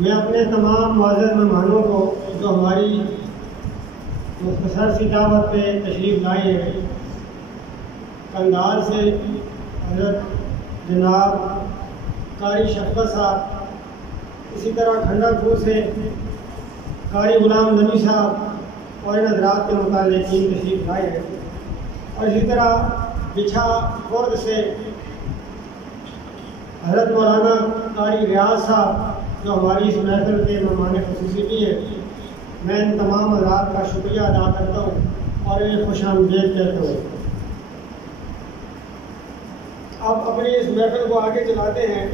میں اپنے تمام معزز مہمانوں کو جو ہماری مختصر سی دعوت پہ تشریف لائے ہیں، قندھار سے حضرت جناب قاری شفقت صاحب، اسی طرح کھنڈا پور سے قاری غلام نبی صاحب اور ان حضرات کے متعلقین تشریف لائے ہیں، اور اسی طرح بچھا خرد سے حضرت مولانا قاری ریاض صاحب جو ہماری اس محفل کے مہمان خصوصی بھی ہیں۔ میں ان تمام حضرات کا شکریہ ادا کرتا ہوں اور انہیں خوش آمدید کہتا ہوں۔ اب اپنی اس محفل کو آگے چلاتے ہیں۔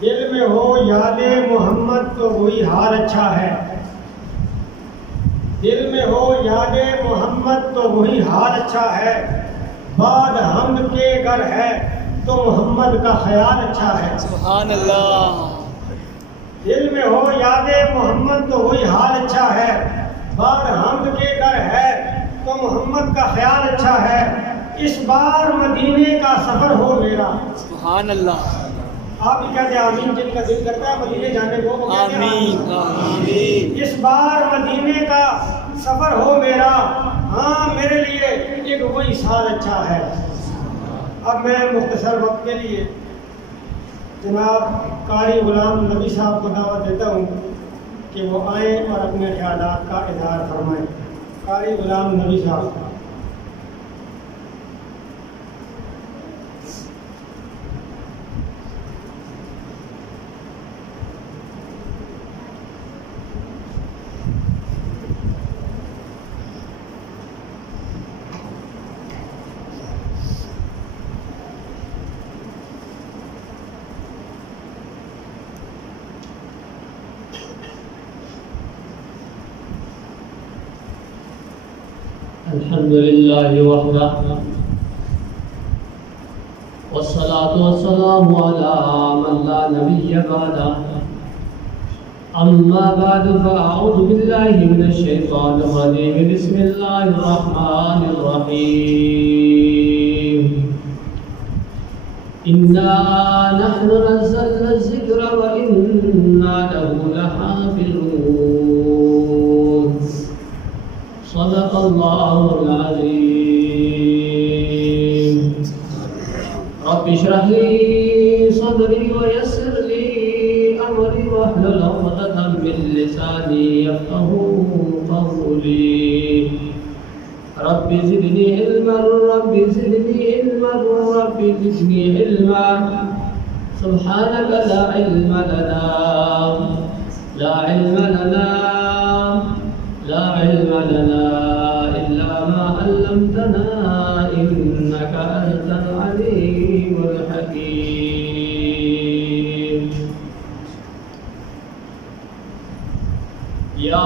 دل میں ہو یاد محمد تو وہی حال اچھا ہے، دل میں ہو یاد محمد تو وہی حال اچھا ہے، بعد حمد کے گر ہے تو محمد کا خیال اچھا ہے۔ سبحان اللہ۔ دل میں ہو یاد محمد تو وہی حال اچھا ہے، بعد حمد کے گر ہے تو محمد کا خیال اچھا ہے، اس بار مدینے کا سفر ہو میرا۔ سبحان اللہ۔ آپ بھی کہتے ہیں آمین، جن کا دل کرتا ہے مدینے جانے کو وہ کہتے ہیں آمین آمین۔ اس بار مدینے کا سفر ہو میرا، ہاں میرے لیے ایک وہی سال اچھا ہے۔ اب میں مختصر وقت کے لیے جناب قاری غلام نبی صاحب کو دعوت دیتا ہوں کہ وہ آئیں اور اپنے خیالات کا اظہار فرمائیں۔ قاری غلام نبی صاحب۔ الحمد لله وحده والصلاة والسلام على من لا نبي بعده، أما بعد فأعوذ بالله من الشيطان الرجيم، بسم الله الرحمن الرحيم، إنا نحن نزلنا الذكر وإنا له لحافظون، صدق الله العظيم۔ رب اشرح لي صدري ويسر لي أمري واحلل عقدة من لساني يفقهوا قولي، رب زدني علما رب زدني علما رب زدني علما، سبحانك لا علم لنا لا علم لنا إلا ما علمتنا إنك أنت العليم الحكيم۔ یا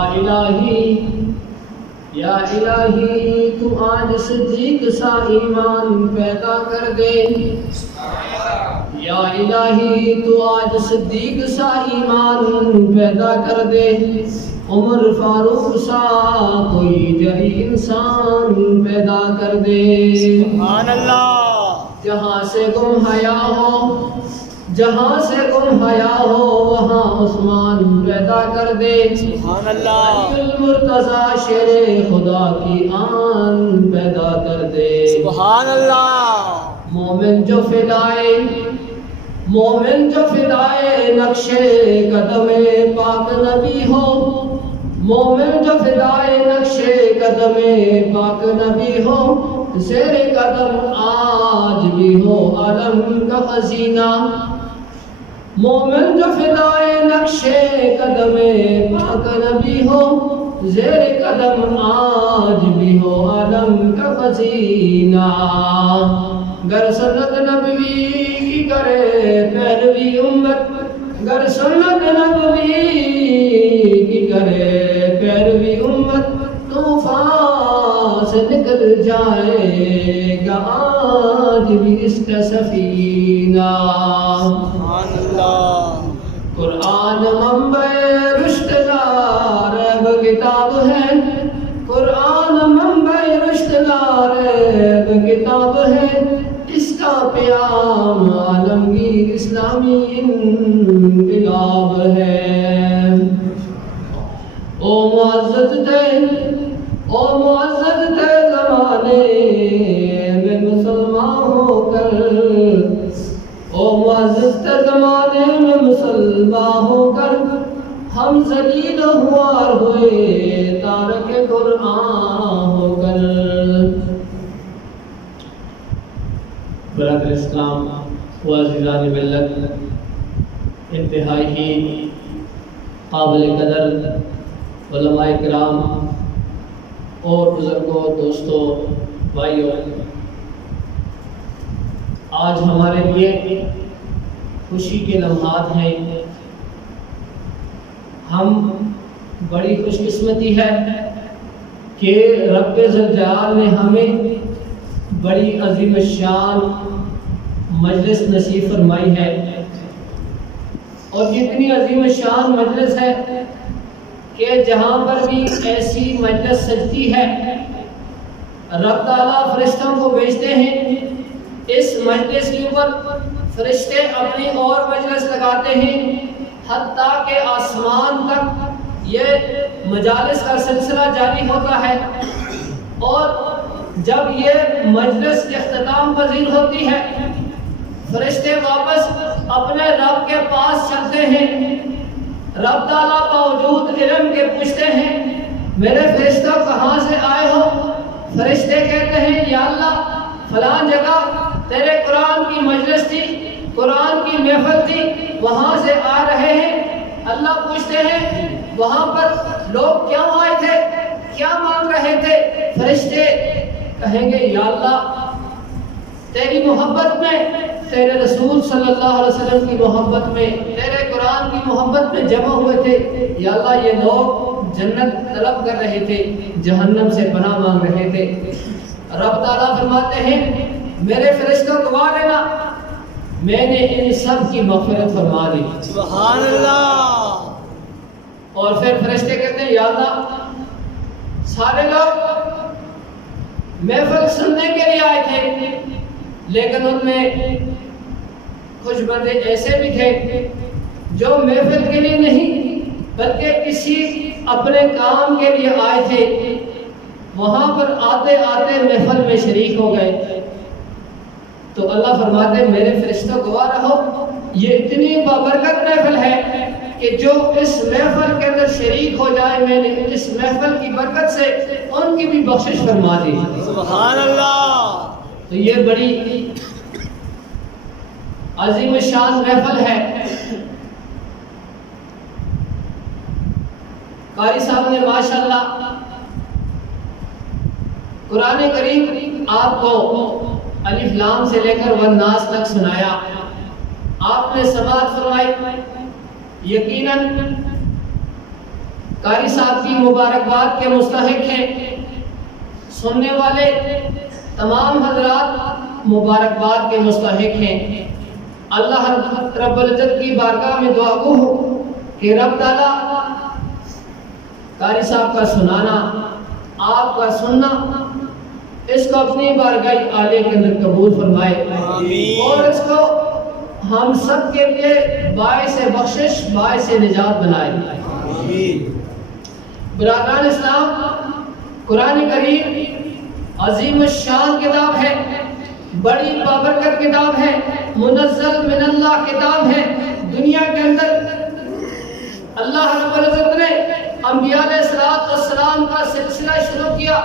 الہی تو آج صدیق سا ایمان پیدا کر دے، یا الہی تو آج صدیق سا ایمان پیدا کر دے، عمر فاروق سا کوئی جری انسان پیدا کر دے۔ سبحان اللہ۔ جہاں سے گم حیا ہو وہاں عثمان پیدا کر دے۔ سبحان اللہ۔ علی المرتضی شیر خدا کی آن پیدا کر دے۔ سبحان اللہ۔ مومن جو فدائے نقش قدم پاک نبی ہو، مومن جو فدائے نقش قدم پاک نبی ہو، زیر قدم آج بھی ہو عالم کا خزینہ، مومن جو فدائے نقش قدم پاک نبی ہو، زیر قدم آج بھی ہو عالم کا خزینہ، گر سنت نبوی کی کرے پیروی امت، گر سنت نبوی کی کرے پیروی امت، طوفان سے نکل جائے گا آج بھی اس کا سفینہ۔ سبحان اللہ۔ قرآن منبع رشد لا ریب کتاب ہے، قرآن منبع رشد لا ریب کتاب ہے، اس کا پیام عالمگیر اسلامی انقلاب ہے۔ او معزز تھے زمانے میں مسلمان ہو کر، او معزز تھے زمانے میں مسلمان ہو کر، ہم ذلیل و خوار ہوئے تارک قرآن ہو کر۔ برادر اسلام و عزیزان ملت، انتہائی ہی قابل قدر علماء کرام اور بزرگوں، دوستوں، بھائیوں، آج ہمارے لیے خوشی کے لمحات ہیں۔ ہم بڑی خوش قسمتی ہے کہ رب ذوالجلال نے ہمیں بڑی عظیم الشان مجلس نصیب فرمائی ہے، اور اتنی عظیم الشان مجلس ہے کہ جہاں پر بھی ایسی مجلس سجتی ہے رب تعالیٰ فرشتوں کو بھیجتے ہیں، اس مجلس کے اوپر فرشتے اپنی اور مجلس لگاتے ہیں، حتیٰ کہ آسمان تک یہ مجالس کا سلسلہ جاری ہوتا ہے، اور جب یہ مجلس اختتام پذیر ہوتی ہے فرشتے واپس اپنے رب کے پاس چلتے ہیں، رب تعالیٰ باوجود علم کے پوچھتے ہیں میرے فرشتوں کہاں سے آئے ہو؟ فرشتے کہتے ہیں یا اللہ فلان جگہ تیرے قرآن کی مجلس تھی، قرآن کی محفل تھی، وہاں سے آ رہے ہیں۔ اللہ پوچھتے ہیں وہاں پر لوگ کیوں آئے تھے، کیا مانگ رہے تھے؟ فرشتے کہیں گے یا اللہ تیری محبت میں، تیرے رسول صلی اللہ علیہ وسلم کی محبت میں، تیرے قرآن کی محبت میں جمع ہوئے تھے، یا اللہ یہ لوگ جنت طلب کر رہے تھے، جہنم سے پناہ مانگ رہے تھے۔ رب تعالیٰ فرماتے ہیں میرے فرشتوں گواہ رہنا میں نے ان سب کی مغفرت فرما دی۔ سبحان اللہ۔ اور پھر فرشتے کہتے ہیں یا اللہ سارے لوگ محفل سننے کے لیے آئے تھے، لیکن ان میں کچھ بندے ایسے بھی تھے جو محفل کے لیے نہیں بلکہ کسی اپنے کام کے لیے آئے تھے، وہاں پر آتے آتے محفل میں شریک ہو گئے۔ تو اللہ فرماتے میرے فرشتوں گواہ رہو یہ اتنی بابرکت محفل ہے کہ جو اس محفل کے اندر شریک ہو جائے میں نے اس محفل کی برکت سے ان کی بھی بخشش فرما دی۔ سبحان اللہ۔ تو یہ بڑی عظیم شان محفل ہے۔ قاری صاحب نے ماشاءاللہ قرآن کریم آپ کو الف لام سے لے کر والناس تک سنایا، آپ نے سماعت فرمائی۔ یقیناً قاری صاحب کی مبارکباد کے مستحق ہیں، سننے والے تمام حضرات مبارکباد کے مستحق ہیں۔ اللہ رب العزت کی بارگاہ میں دعا گو ہو کہ رب تعالیٰ قاری صاحب کا سنانا، آپ کا سننا، اس کو اپنی بارگاہ عالیہ کے اندر قبول فرمائے، اور اس کو ہم سب کے لیے باعث بخشش، باعث نجات بنائے۔ برادران اسلام، قرآن کریم عظیم الشان کتاب ہے، بڑی بابرکت کتاب ہے، منزل من اللہ کتاب ہے۔ دنیا کے اندر اللہ رب العزت نے انبیاء علیہ السلام کا سلسلہ شروع کیا،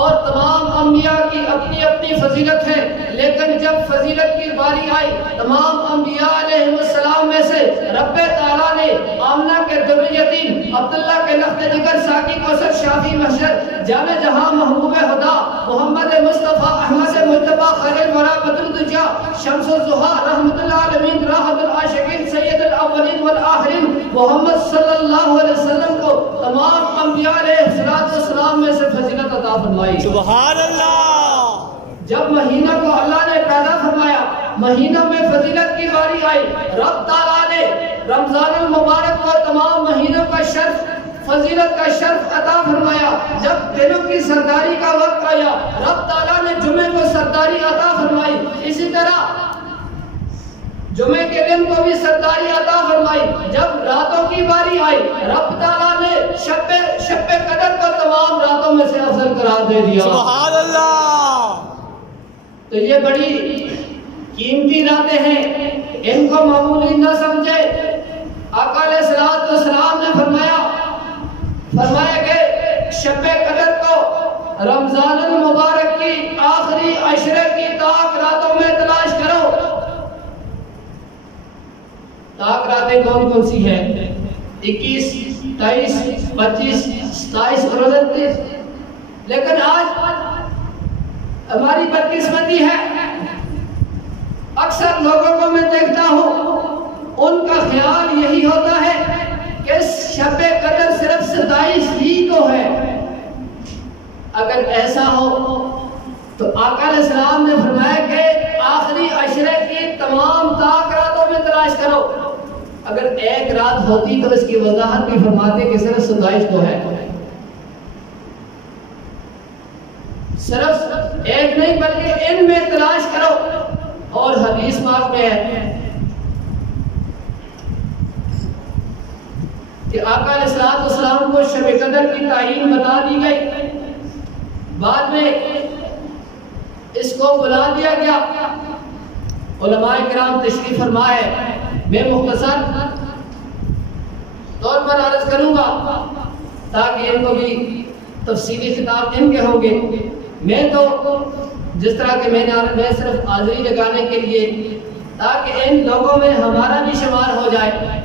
اور تمام انبیاء کی اپنی اپنی فضیلت ہے، لیکن جب فضیلت کی باری آئی تمام انبیاء علیہ السلام میں سے رب تعالیٰ نے آمنہ کے در یتیم، عبداللہ کے لخت جگر، ساقی کوثر، شافی محشر، جامع جہاں، محبوب خدا، محمد مصطفیٰ، احمد مجتبیٰ، خیر الورا، بدر الدجا، شمس الضحیٰ، رحمت العالمین، راحت العاشقین، سید الاولین والآخرین محمد صلی اللہ علیہ وسلم کو تمام انبیاء علیہ السلام میں سے فضیلت عطا فرمائی۔ سبحان اللہ۔ جب مہینہ کو اللہ نے پیدا فرمایا، مہینہ میں فضیلت کی باری آئی، رب تعالیٰ نے رمضان المبارک کو تمام مہینوں کا شرف، فضیلت کا شرف عطا فرمایا۔ جب دنوں کی سرداری کا وقت آیا رب تعالیٰ نے جمعے کو سرداری عطا فرمائی، اسی طرح جمعے کے دن کو بھی سرداری عطا فرمائی۔ جب راتوں کی باری آئی رب تعالیٰ نے شب قدر جواب دے دیا۔ سبحان اللہ۔ تو یہ بڑی قیمتی راتیں ہیں، ان کو معمولی نہ سمجھے۔ آقا علیہ الصلوۃ والسلام نے فرمایا کہ شب قدر کو رمضان المبارک کی آخری عشرے کی طاق راتوں میں تلاش کرو۔ طاق راتیں کون کون سی ہیں؟ 21، 23، 25، 27 اور 29۔ لیکن آج ہماری بدقسمتی ہے، اکثر لوگوں کو میں دیکھتا ہوں ان کا خیال یہی ہوتا ہے کہ شب قدر صرف 27 ہی کو ہے۔ اگر ایسا ہو تو آقا علیہ السلام نے فرمایا کہ آخری عشرے کی تمام طاق راتوں میں تلاش کرو۔ اگر ایک رات ہوتی تو اس کی وضاحت بھی فرماتے کہ صرف 27 کو ہے۔ صرف ایک نہیں بلکہ ان میں تلاش کرو۔ اور حدیث پاک میں ہے کہ آقا علیہ السلام کو شب قدر کی تعین بتا دی گئی، بعد میں اس کو بلا دیا گیا۔ علماء کرام تشریف فرما ہے، میں مختصر طور پر عرض کروں گا تاکہ ان کو بھی تفصیلی خطاب ان کے ہوں گے۔ میں تو جس طرح کہ میں صرف حاضری لگانے کے لیے تاکہ ان لوگوں میں ہمارا بھی شمار ہو جائے،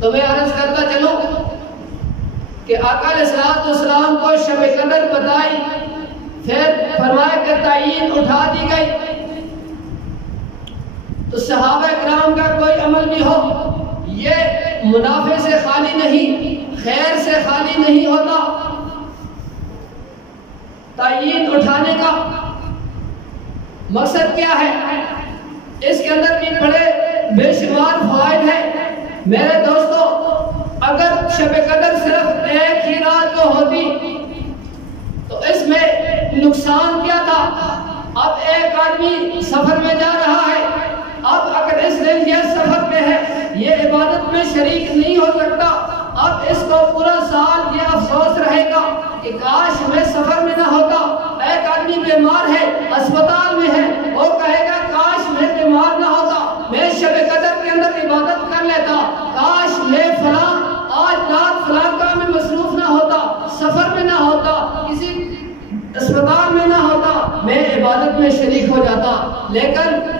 تو میں عرض کرتا چلوں کہ آقا علیہ السلام کو شب قدر بتائی، پھر فرمایا کہ تعین اٹھا دی گئی۔ تو صحابہ کرام کا کوئی عمل بھی ہو، یہ منافع سے خالی نہیں، خیر سے خالی نہیں ہوتا۔ تعین اٹھانے کا مقصد کیا ہے؟ اس کے اندر بھی بڑے بے شمار فوائد ہیں میرے دوستو۔ اگر شب قدر صرف ایک ہی رات کو ہوتی تو اس میں نقصان کیا تھا؟ اب ایک آدمی سفر میں جا رہا ہے، اب اگر اس دن یہ سفر میں ہے، یہ عبادت میں شریک نہیں ہو سکتا، اب اس کو پورا سال یہ افسوس رہے گا کہ کاش میں سفر میں نہ ہوتا۔ ایک آدمی بیمار ہے، اسپتال میں ہے، وہ کہے گا کاش میں بیمار نہ ہوتا، میں شب قدر کے اندر عبادت کر لیتا، کاش میں فلاں آج رات فلاں کام میں مصروف نہ ہوتا، سفر میں نہ ہوتا، کسی اسپتال میں نہ ہوتا، میں عبادت میں شریک ہو جاتا۔ لیکن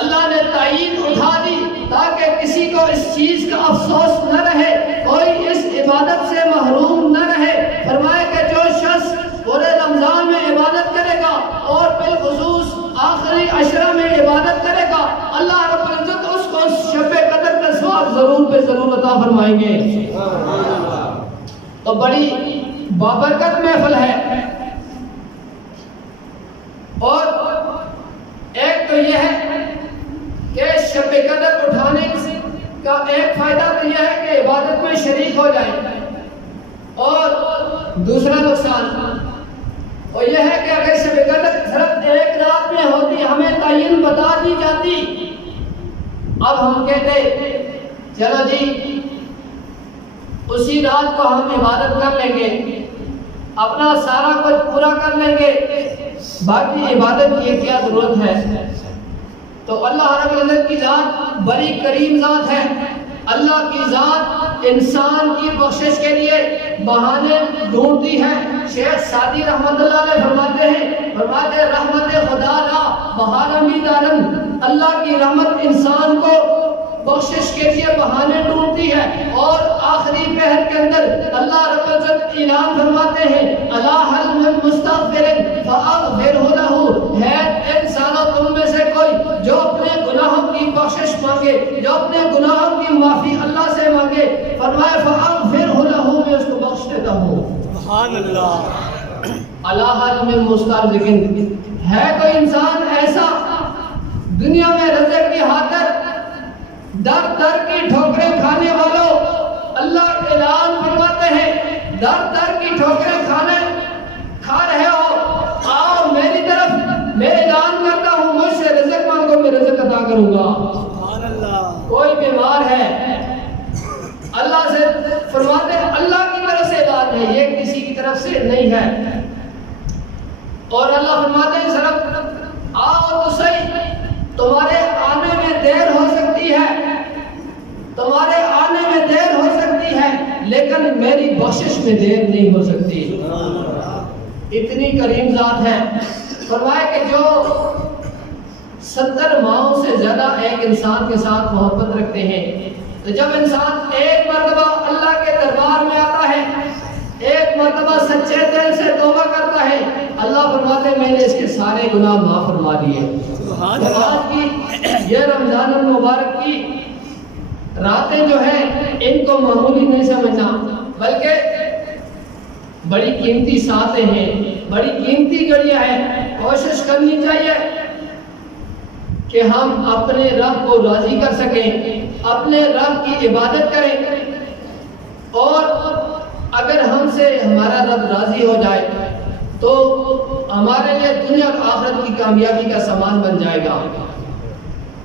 اللہ نے تعین اٹھا دی تاکہ کسی کو اس چیز کا افسوس نہ رہے، کوئی اس عبادت سے محروم نہ رہے۔ فرمایا کہ جو شخص پورے رمضان میں عبادت کرے گا اور بالخصوص آخری عشرہ میں عبادت کرے گا، اللہ رب العزت اس کو شب قدر کا ثواب ضرور پہ ضرور عطا فرمائیں گے۔ تو بڑی بابرکت محفل ہے۔ اور ایک تو یہ ہے کہ شب قدر اٹھانے کا ایک فائدہ تو یہ ہے کہ عبادت میں شریک ہو جائیں، اور دوسرا نقصان وہ یہ ہے کہ اگر شب قدر صرف ایک رات میں ہوتی، ہمیں تعین بتا دی جاتی، اب ہم کہتے چلو جی اسی رات کو ہم عبادت کر لیں گے، اپنا سارا کچھ پورا کر لیں گے، باقی عبادت کی کیا ضرورت ہے؟ تو اللہ رب العزت کی ذات بڑی کریم ذات ہے۔ اللہ کی ذات انسان کی بخشش کے لیے بہانے ڈھونڈتی ہے۔ شیخ سعدی رحمت اللہ علیہ فرماتے رحمت خدا را بہارمی دارن، اللہ کی رحمت انسان کو بخشش کے لیے بہانے ڈھونڈتی ہے۔ اور آخری پہر کے اندر اللہ رب العزت اعلان فرماتے ہیں الا هل من مستغفر فاغفر له، ہے انسانوں تم میں سے کوئی جو اپنے گناہوں کی بخشش مانگے، جو اپنے گناہوں کی معافی اللہ سے مانگے، فرمایا فاغفر له، میں اس کو بخش دیتا ہوں۔ سبحان اللہ۔ الا هل من مستغفر، ہے کوئی انسان ایسا دنیا میں رزق کی خاطر در در کی ٹھوکریں کھانے والوں، اللہ اعلان فرماتے ہیں در در کی ٹھوکریں کھا رہے ہو، آؤ میری طرف، میں اعلان کرتا ہوں مجھ سے رزق مانگو، میں رزق عطا کروں گا۔ سبحان اللہ۔ کوئی بیمار ہے، اللہ سے فرماتے ہیں اللہ کی طرف سے علاج ہے، یہ کسی کی طرف سے نہیں ہے۔ لیکن میری بخشش میں دیر نہیں ہو سکتی. اتنی کریم ذات ہے. فرمایا کہ جو 70 ماہوں سے زیادہ ایک انسان کے ساتھ محبت رکھتے ہیں، تو جب انسان ایک مرتبہ اللہ کے دربار میں آتا ہے، ایک مرتبہ سچے دل سے توبہ کرتا ہے، اللہ فرماتے ہیں میں نے اس کے سارے گناہ معاف فرما دیے. آج کی یہ رمضان المبارک کی راتیں جو ہیں ان کو معمولی نہیں سمجھنا، بلکہ بڑی قیمتی ساتیں ہیں، بڑی قیمتی گھڑیاں ہیں. کوشش کرنی چاہیے کہ ہم اپنے رب کو راضی کر سکیں، اپنے رب کی عبادت کریں، اور اگر ہم سے ہمارا رب راضی ہو جائے تو ہمارے لیے دنیا اور آخرت کی کامیابی کا سامان بن جائے گا.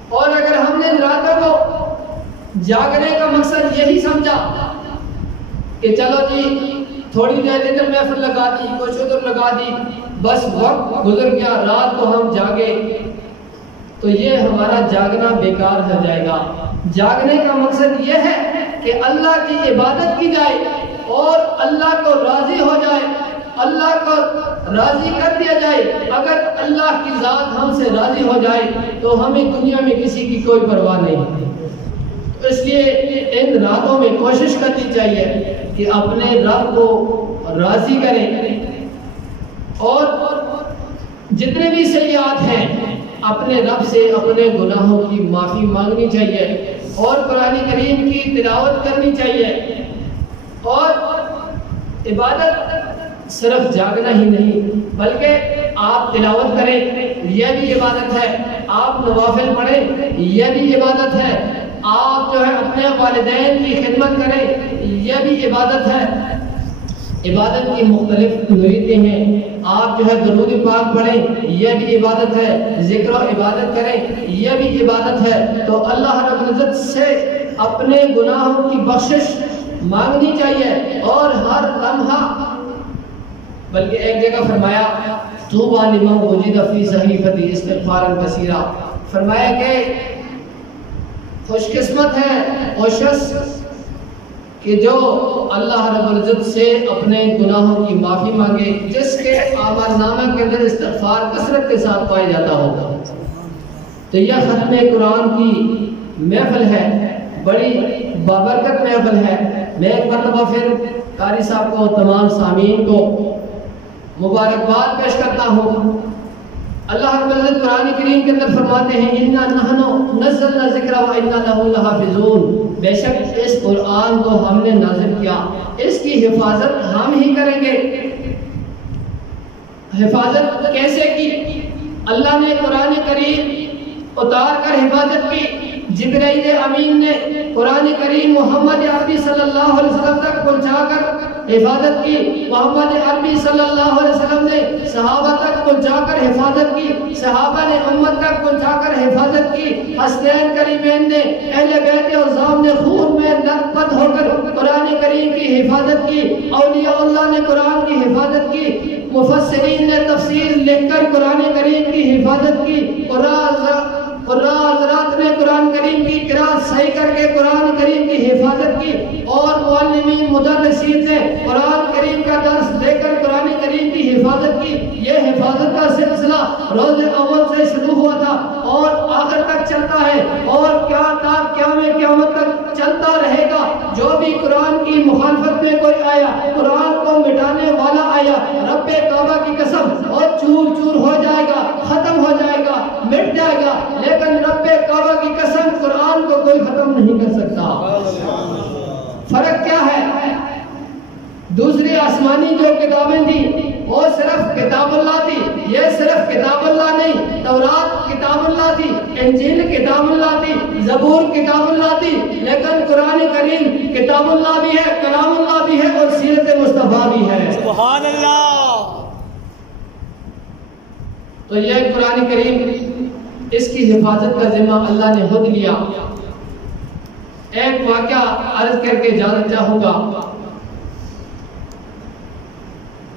اور اگر ہم نے راتوں کو جاگنے کا مقصد یہی سمجھا کہ چلو جی تھوڑی دیر ادھر محفل لگا دی، کچھ ادھر لگا دی، بس وقت گزر گیا، رات کو ہم جاگے، تو یہ ہمارا جاگنا بیکار ہو جائے گا. جاگنے کا مقصد یہ ہے کہ اللہ کی عبادت کی جائے اور اللہ کو راضی ہو جائے، اللہ کو راضی کر دیا جائے. اگر اللہ کی ذات ہم سے راضی ہو جائے تو ہمیں دنیا میں کسی کی کوئی پرواہ نہیں. اس لیے ان راتوں میں کوشش کرنی چاہیے کہ اپنے رب کو راضی کریں، اور جتنے بھی سیئات ہیں اپنے رب سے اپنے گناہوں کی معافی مانگنی چاہیے، اور قرآن کریم کی تلاوت کرنی چاہیے. اور عبادت صرف جاگنا ہی نہیں، بلکہ آپ تلاوت کریں، یہ بھی عبادت ہے. آپ نوافل پڑھیں، یہ بھی عبادت ہے. آپ جو ہے اپنے والدین کی خدمت کریں، یہ بھی عبادت ہے. عبادت کی مختلف نوعیتیں ہیں. آپ جو ہے درود پاک پڑھیں، یہ بھی عبادت ہے. ذکر و عبادت کریں، یہ بھی عبادت ہے. تو اللہ رب العزت سے اپنے گناہوں کی بخشش مانگنی چاہیے، اور ہر لمحہ، بلکہ ایک جگہ فرمایا طوبی لمن وجد فی صحیفتی استغفارا کثیرا. فرمایا کہ خوش قسمت ہے وہ شخص کہ جو اللہ رب العزت سے اپنے گناہوں کی معافی مانگے، جس کے اعمال نامہ کے اندر استغفار کثرت کے ساتھ پایا جاتا ہوگا. تو یہ ختم قرآن کی محفل ہے، بڑی بابرکت محفل ہے. میں ایک مرتبہ پھر قاری صاحب کو، تمام سامعین کو مبارکباد پیش کرتا ہوں. اللہ رب العزت قرآن کریم کے اندر فرماتے ہیں اِنَّا نَحْنُ نَزَّلْنَا الذِّكْرَ وَإِنَّا لَهُ لَحَافِظُونَ. بے شک اس قرآن کو ہم نے نازل کیا، اس کی حفاظت ہم ہی کریں گے. حفاظت کیسے کی؟ اللہ نے قرآن کریم اتار کر حفاظت کی. جبرائیل امین نے قرآن کریم محمد عربی صلی اللہ علیہ وسلم تک پہنچا کر حفاظت کی. محمد عربی صلی اللہ علیہ وسلم نے صحابہ تک پہنچا کر حفاظت کی. صحابہ نے امت تک پہنچا کر حفاظت کی. حسنین کریمین نے، اہل بیت اعظام نے خون میں لطپت ہو کر قرآن کریم کی حفاظت کی. اولیاء اللہ نے قرآن کی حفاظت کی. مفسرین نے تفسیر لکھ کر قرآن کریم کی حفاظت کی. حضرات نے قرآن کریم کی قرأت صحیح کر کے قرآن کریم کی حفاظت کی. اور معلمین مدرسین نے قرآن کریم کا درس دے کر قرآن کریم کی حفاظت کی. یہ حفاظت کا سلسلہ روز اول سے شروع ہوا تھا اور آخر تک چلتا ہے، اور قیامت تک چلتا رہے گا. جو بھی قرآن کی مخالفت میں کوئی آیا، قرآن کو مٹانے والا آیا، رب کعبہ کی قسم اور چور چور ہو جائے گا، ختم ہو جائے گا، مٹ جائے گا. لیکن رب کعبہ کی قسم قرآن کو کوئی ختم نہیں کر سکتا. فرق کیا ہے؟ دوسری آسمانی جو کتابیں تھیں وہ صرف کتاب اللہ تھی، یہ صرف کتاب اللہ نہیں. تورات کتاب اللہ تھی، انجیل کتاب اللہ تھی، زبور کتاب اللہ تھی. لیکن قرآن کریم کتاب اللہ بھی ہے، کلام اللہ بھی ہے، اور سیرت مصطفیٰ بھی ہے. سبحان اللہ. تو یہ قرآن کریم، اس کی حفاظت کا ذمہ اللہ نے خود لیا. ایک واقعہ عرض کر کے جانا چاہوں گا.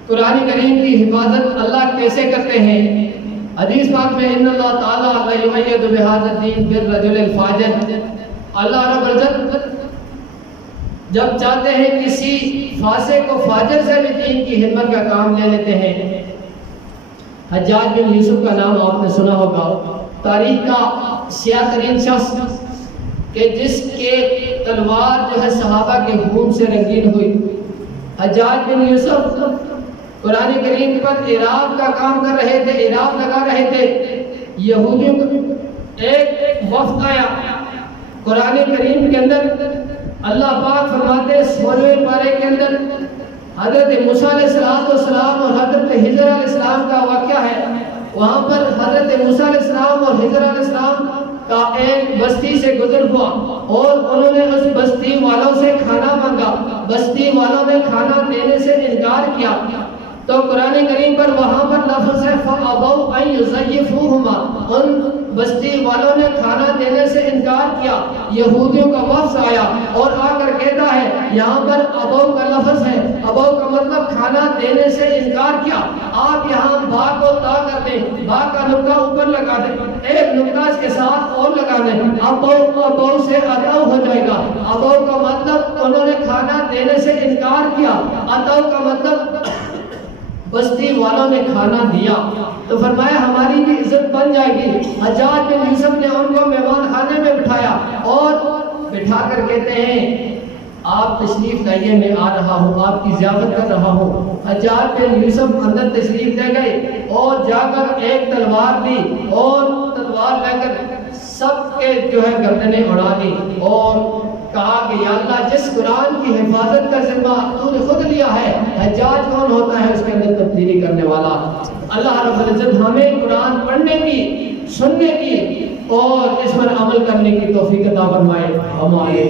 قرآن کریم کی حفاظت اللہ کیسے کرتے ہیں؟ حدیث پاک میں ان اللہ تعالیٰ لَيُؤَيِّدُ بِهَذَا الدِّينِ بِالرَّجُلِ الْفَاجِرِ. اللہ رب العزت جب چاہتے ہیں کسی فاسق کو فاجر سے بھی دین کی خدمت کا کام لے لیتے ہیں۔ حجاج بن یوسف کا نام آپ نے سنا ہوگا، تاریخ کا سیاہ ترین شخص کہ جس کے تلوار جو ہے صحابہ کے خون سے رنگین ہوئی۔ حجاج بن یوسف قرآن کریم پر اعراب کا کام کر رہے تھے، اعراب لگا رہے تھے۔ یہودیوں کا ایک وفد آیا، قرآن کریم کے اندر اللہ پاک فرماتے ہیں 16ویں پارے کے اندر حضرت موسیٰ علیہ السلام اور حضرت خضر علیہ السلام کا واقعہ ہے۔ وہاں پر حضرت موسیٰ علیہ السلام اور خضر علیہ السلام کا ایک بستی سے گزر ہوا اور انہوں نے اس بستی والوں سے کھانا مانگا، بستی والوں نے کھانا دینے سے انکار کیا، تو قرآن کریم پر وہاں پر لفظ ہے فَأَبَوْا أَن يُزَيِّفُوهُمَا، ان بستی والوں نے کھانا دینے سے انکار کیا۔ یہودیوں کا وفد آیا اور آ کر کہتا ہے، یہاں پر ابو کا لفظ ہے، ابو کا مطلب کھانا دینے سے انکار کیا، آپ یہاں با کو تا کر دیں، با کا نقطہ اوپر لگا دیں، ایک نقطہ اس کے ساتھ اور لگا دیں، ابو سے ادو ہو جائے گا۔ ابو کا مطلب انہوں نے کھانا دینے سے انکار کیا، ادو کا مطلب بستی والوں نے کھانا دیا، تو فرمایا ہماری بھی عزت بن جائے گی۔ حجاج بن یوسف نے ان کو مہمان خانے میں بٹھایا اور بٹھا کر کہتے ہیں آپ تشریف لائیے، میں آ رہا ہوں، آپ کی ضیافت کر رہا ہوں۔ حجاج بن یوسف اندر تشریف لے گئے اور جا کر ایک تلوار دی اور تلوار لے کر سب کے جو ہے گردنیں اڑا دی اور کہا کہ یا اللہ جس قرآن کی حفاظت کا ذمہ تو نے خود لیا ہے، حجاج کون ہوتا ہے اس کے اندر تبدیلی کرنے والا۔ اللہ رب العزت ہمیں قرآن پڑھنے کی، سننے کی اور اس پر عمل کرنے کی توفیق عطا فرمائے۔ ہمارے